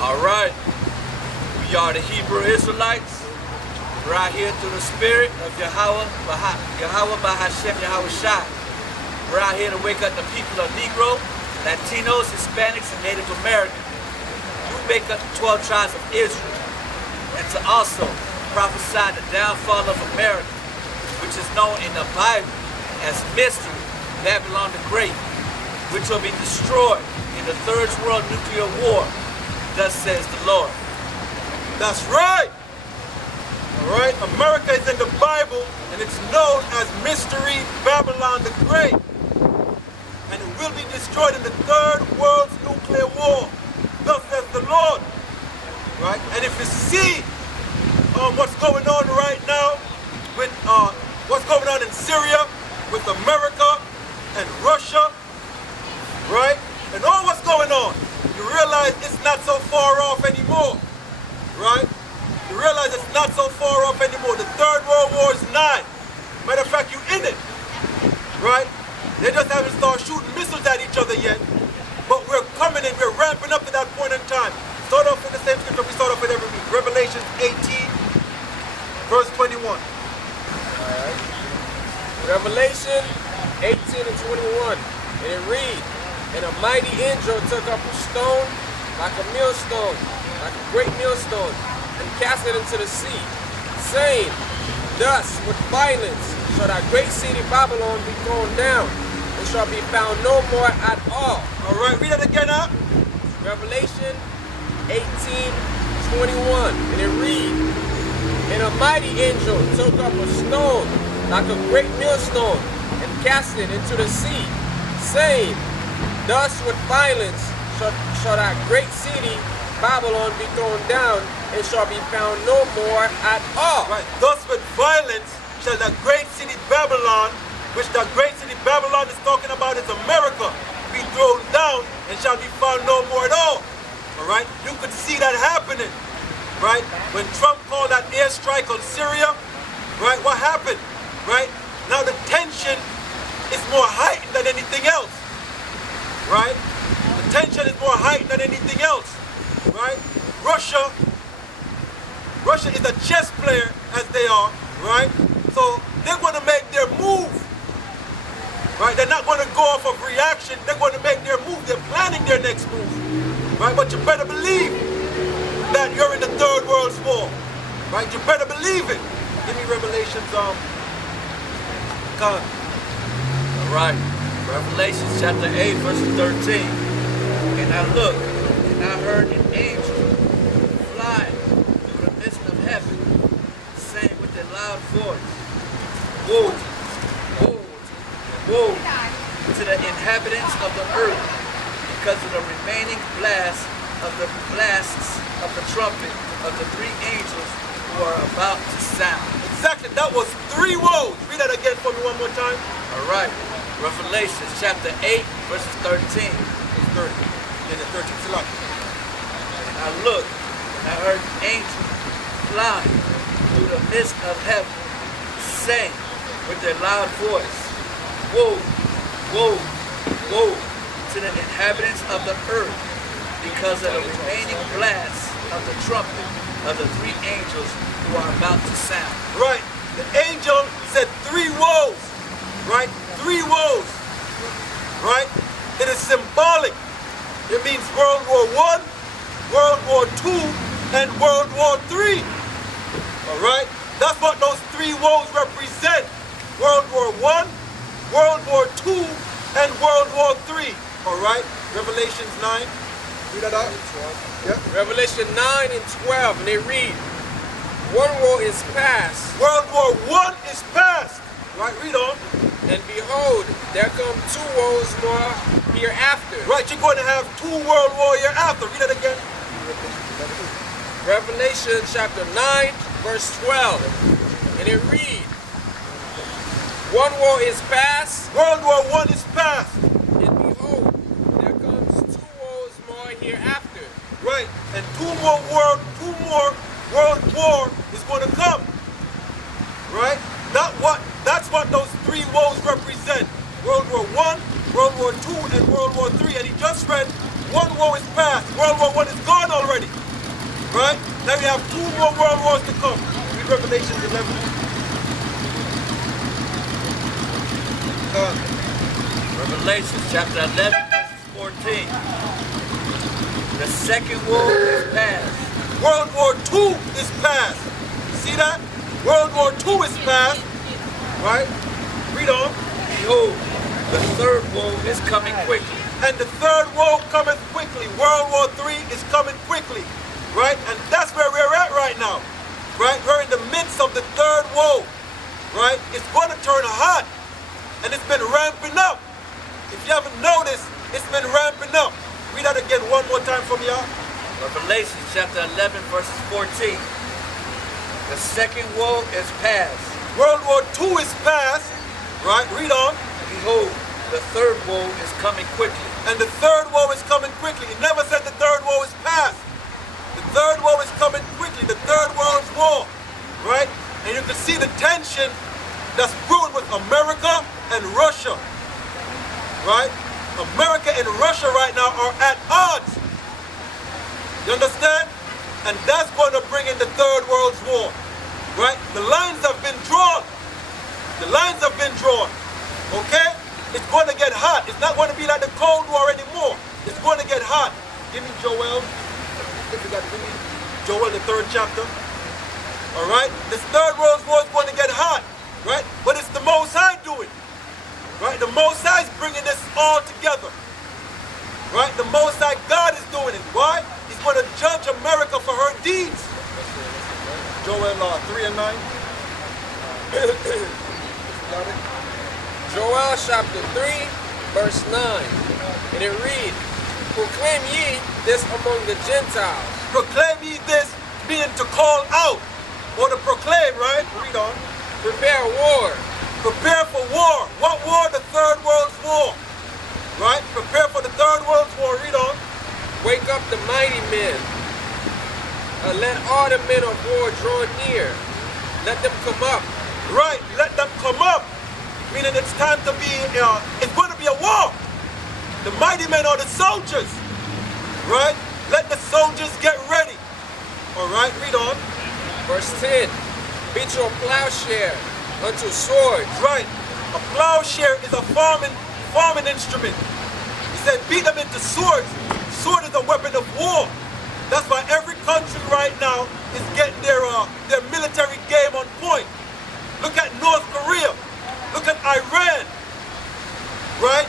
All right, we are the Hebrew Israelites. We're out here through the spirit of Yahweh Bahashem Yahweh Shai. We're out here to wake up the people of Negro, Latinos, Hispanics, and Native Americans. You make up the 12 tribes of Israel, and to also prophesy the downfall of America, which is known in the Bible as mystery, Babylon the Great, which will be destroyed in the Third World Nuclear War. Thus says the Lord. That's right. All right, America is in the Bible, and it's known as Mystery Babylon the Great. And it will be destroyed in the Third World's Nuclear War. Thus says the Lord. Right? And if you see what's going on right now with what's going on in Syria, with America and Russia, right? And all what's going on, you realize it's not so far off anymore, right? You realize it's not so far off anymore. The Third World War is nigh. Matter of fact, you in it, right? They just haven't started shooting missiles at each other yet, but we're coming in, we're ramping up to that point in time. Start off with the same scripture we start off with every week. Revelation 18, verse 21. All right. Revelation 18 and 21. And it reads, "And a mighty angel took up a stone like a millstone, like a great millstone, and cast it into the sea, saying, Thus with violence shall that great city Babylon be thrown down, and shall be found no more at all." All right, read it again up. Revelation 18, 21. And it reads, "And a mighty angel took up a stone like a great millstone, and cast it into the sea, saying, Thus with violence shall that great city Babylon be thrown down, and shall be found no more at all." Right. Thus with violence shall that great city Babylon, which that great city Babylon is talking about is America, be thrown down and shall be found no more at all. All right. You could see that happening, right? When Trump called that airstrike on Syria, right? What happened, right? Now the tension is more heightened than anything else, right? The tension is more heightened than anything else, right? Russia is a chess player, as they are, right? So they're going to make their move, right? They're not going to go off of reaction. They're going to make their move. They're planning their next move, right? But you better believe that you're in the Third World War, right? You better believe it. Give me Revelations, God. All right, Revelation chapter 8, verse 13. And I looked, and I heard an angel flying through the midst of heaven, saying with a loud voice, Woe, woe, woe to the inhabitants of the earth, because of the remaining blasts of the trumpet of the three angels who are about to sound. Exactly, that was 3 woes. Read that again for me one more time. All right, Revelation chapter 8, verses 13. 30. And the 13th slot. And I looked, and I heard an angel flying through the midst of heaven, saying with a loud voice, Woe, woe, woe to the inhabitants of the earth, because of the remaining blasts of the trumpet of the three angels who are about to sound. Right. The angel said 3 woes. Right? 3 woes. Right? It is symbolic. It means World War I, World War II, and World War III. All right? That's what those 3 woes represent. World War I, World War II, and World War III. All right? Revelations 9. Read that out. Yeah. Revelation 9 and 12, and they read, "One war is past, World War I is past. Right? Read on. and behold, there come 2 woes more hereafter." Right, you're going to have 2 world war after. Read it again. Revelation chapter 9, verse 12, and it reads, "One war is past, World War I is past. and behold, there comes 2 woes more hereafter." Right, and 2 more world war is going to come. Right? That's what those 3 woes represent. World War I, World War II, and World War III. And he just read, 1 war is past. World War I is gone already. Right? Now we have 2 more world wars to come. Read Revelation 11. Revelation chapter 11, verses 14. The second world is past. World War II is past. You see that? World War II is past. Right? Read on. Behold, the third woe is coming quickly. And the third woe cometh quickly. World War III is coming quickly. Right? And that's where we're at right now. Right? We're in the midst of the third woe. Right? It's going to turn hot. And it's been ramping up. If you haven't noticed, it's been ramping up. Read that again one more time from y'all. Revelation chapter 11, verses 14. The second woe is past. World War II is past. Right? Read on. Behold, the third woe is coming quickly. And the third woe is coming quickly. It never said the third woe is past. The third woe is coming quickly. The third world war. Right? And you can see the tension that's brewing with America and Russia. Right? America and Russia right now are at odds. You understand? And that's going to bring in the third world war. Right? The lines have been drawn. The lines have been drawn. Okay? It's going to get hot. It's not going to be like the Cold War anymore. It's going to get hot. Give me Joel. If you got to give me Joel, the 3rd chapter. All right? This third world war is going to get hot. Right? But it's the Most High doing. Right? The Most High is bringing this all together. Right? The Most High God is doing it. Why? He's going to judge America for her deeds. Joel 3 and 9. Got it? Joel chapter 3, verse 9. And it reads, proclaim ye this among the Gentiles. Proclaim ye this, meaning to call out. Or to proclaim, right? Read on. Prepare war. Prepare for war. What war? The third world war. Right? Prepare for the third world war. Read on. Wake up the mighty men. Let all the men of war draw near. Let them come up. Right. Let them come up. Meaning it's time to be, it's going to be a war. The mighty men are the soldiers. Right? Let the soldiers get ready. All right. Read on. Verse 10. Beat your plowshare unto swords. Right. A plowshare is a farming instrument. He said beat them into swords. Sword is a weapon of war. That's why every country right now is getting their military game on point. Look at North Korea. Look at Iran. Right?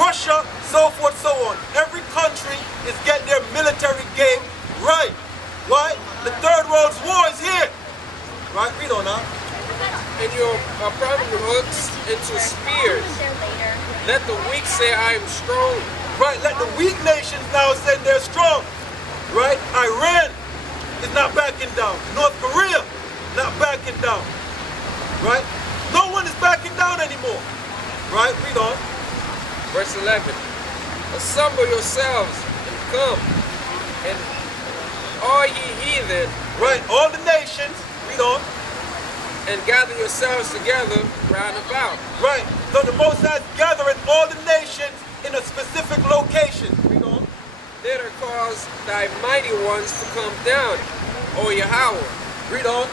Russia, so forth, so on. Every country is getting their military game right. Why? The third world war is here. Right? Read on now. And your pruning hooks into spears. Let the weak say I am strong. Right? Let the weak nations now say they're strong. Right? Iran is not backing down. North Korea not backing down. Right? No one is backing down anymore. Right? Read on. Verse 11. Assemble yourselves and come, and all ye heathen. Right? All the nations. Read on. And gather yourselves together round about. Right. So the Most High is gathering all the nations in a specific location. Read on. There cause thy mighty ones to come down, O Yahweh. Read on.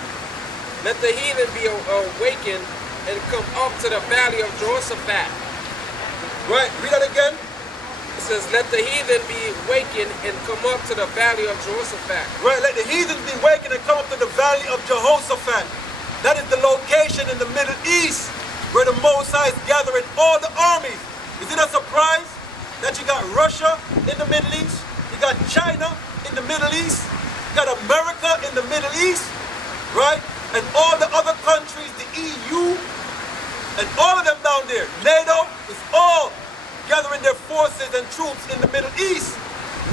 Let the heathen be awakened and come up to the valley of Jehoshaphat. Right. Read that again. It says, let the heathen be awakened and come up to the valley of Jehoshaphat. Right. Let the heathens be awakened and come up to the valley of Jehoshaphat. That is the location in the Middle East where the Most High is gathering all the armies. Is it a surprise that you got Russia in the Middle East? You got China in the Middle East? You got America in the Middle East? Right? And all the other countries, the EU, and all of them down there. NATO is all gathering their forces and troops in the Middle East.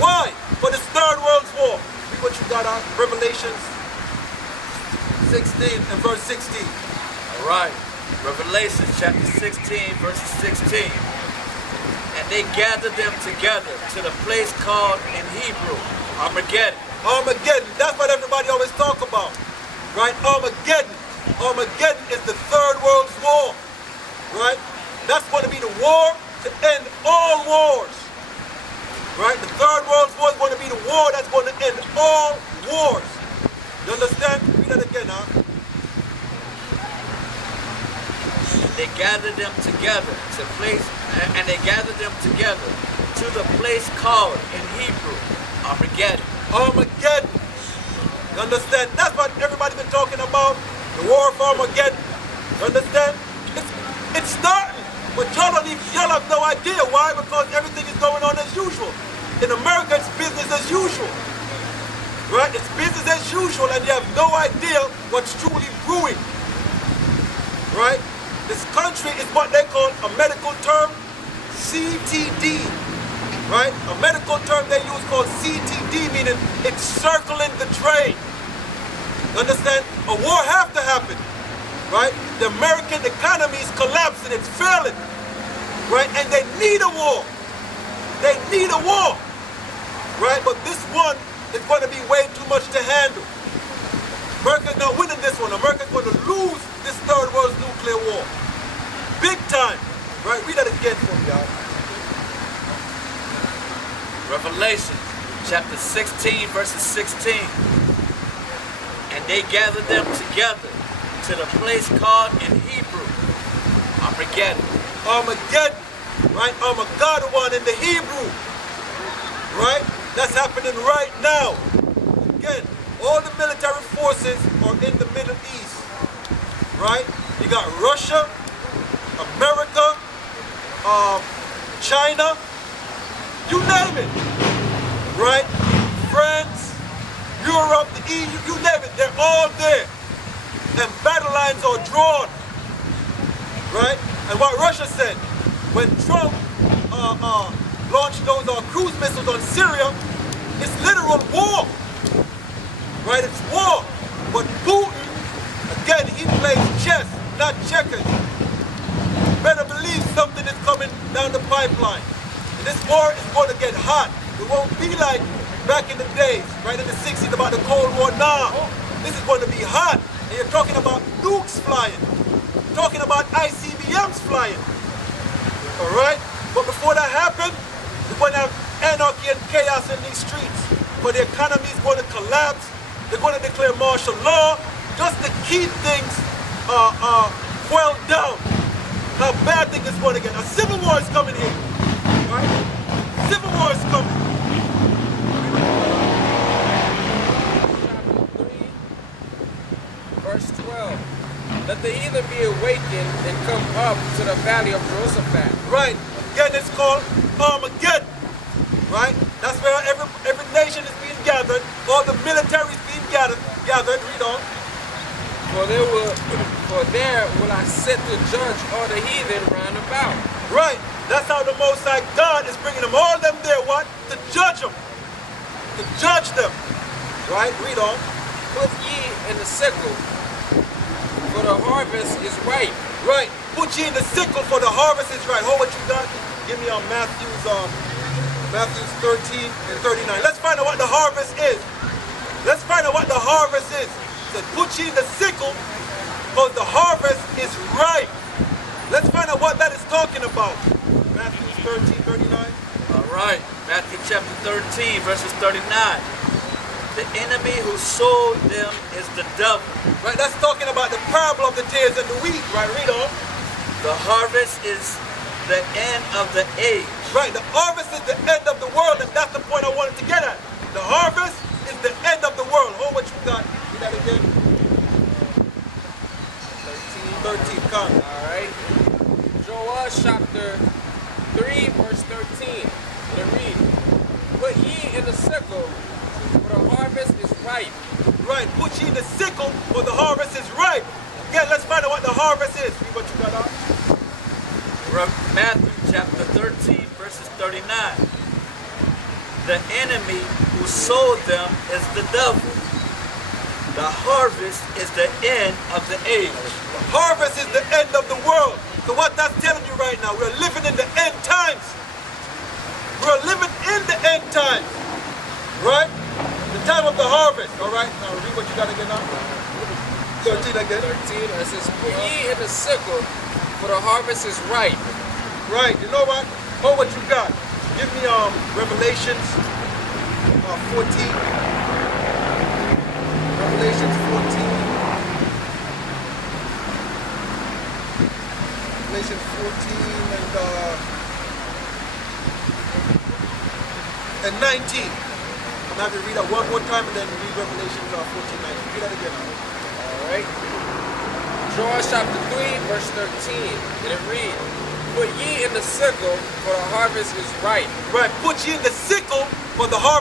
Why? For this third world war. Read what you got on Revelations 16 and verse 16. All right. Revelation chapter 16, verses 16. And they gathered them together to the place called in Hebrew, Armageddon. Armageddon. That's what everybody always talk about. Right? Armageddon. Armageddon is the third world war. Right? That's going to be the war to end all wars. Right? The third world war is going to be the war that's going to end all wars. You understand? Read that again, huh? They gathered them together to place, and they gathered them together to the place called in Hebrew Armageddon. Armageddon. You understand? That's what everybody's been talking about. The war of Armageddon. You understand? It's starting. But y'all have no idea. Why? Because everything is going on as usual. In America, it's business as usual. Right? It's business as usual, and you have no idea what's truly brewing. Right? This country is what they call a medical term, CTD. Right? A medical term they use called CTD, meaning it's circling the drain. Understand? A war has to happen. Right? The American economy is collapsing, it's failing. Right? And they need a war. They need a war. Right? But this one is going to be way too much to handle. America's not winning this one. America's going to lose this third world nuclear war. Big time. Right? Read that again for me, y'all. Revelation chapter 16, verses 16. And they gathered them together to the place called in Hebrew Armageddon. Armageddon. Right? Armageddon in the Hebrew. Right? That's happening right now. Again, all the military forces are in the Middle East. Right? You got Russia, America, China, you name it. Right? France, Europe, the EU, you name it. They're all there. And battle lines are drawn. Right? And what Russia said, when Trump launched those cruise missiles on Syria, it's literal war. Right? It's war. But Putin, again, he plays chess, not checkers. Better believe something is coming down the pipeline. And this war is going to get hot. It won't be like back in the days, right in the 60s, about the Cold War. Nah, this is going to be hot. And you're talking about nukes flying. You're talking about ICBMs flying. All right? But before that happens, we're going to have anarchy and chaos in these streets. But the economy is going to collapse. They're going to declare martial law just to keep things quelled down. How bad things is going to get. A civil war is coming here. Right? Civil war is coming. Chapter 3, verse 12. Let the heathen be awakened and come up to the valley of Jehoshaphat. Right. Again, it's called Armageddon. Right? That's where every nation is being gathered. All the military is being gathered. Read on. For there will I set to judge all the heathen round about. Right. That's how the Most High God is bringing them, all them there, what? To judge them. To judge them. Right? Read on. Put ye in the sickle, for the harvest is ripe. Right. Put ye in the sickle, for the harvest is right. Hold what you got. Give me Matthew 13 and 39. Let's find out what the harvest is. Let's find out what the harvest is. It says, put ye in the sickle, because the harvest is ripe. Let's find out what that is talking about. Matthew 13, 39. All right, Matthew chapter 13, verses 39. The enemy who sold them is the devil. Right, that's talking about the parable of the tares and the wheat. Right, read on. The harvest is the end of the age. Right, the harvest is the end of the world, and that's the point I wanted to get at. The harvest is the end of the world. Hold what you got. Read that again. 13, come. All right. Joel chapter 3, verse 13. And it reads, put ye in the sickle, for the harvest is ripe. Right, put ye in the sickle, for the harvest is ripe. Again, let's find out what the harvest is. Read what you got on. Matthew chapter 13, verses 39. The enemy who sold them is the devil. The harvest is the end of the age. The harvest is the end of the world. So what that's telling you right now, we're living in the end times. We're living in the end times. Right? The time of the harvest. All right? Now read what you got again now. 13 again. 13, it says, put ye in the sickle, for the harvest is ripe. Right. You know what? Hold what you got. Give me Revelations 14. Revelation 14 and 19. I'm going to read that one more time and then read Revelation 14, 19. Read that again. All right. Joel chapter 3, verse 13. And it reads, "Put ye in the sickle, for the harvest is ripe." Right, put ye in the sickle for the harvest.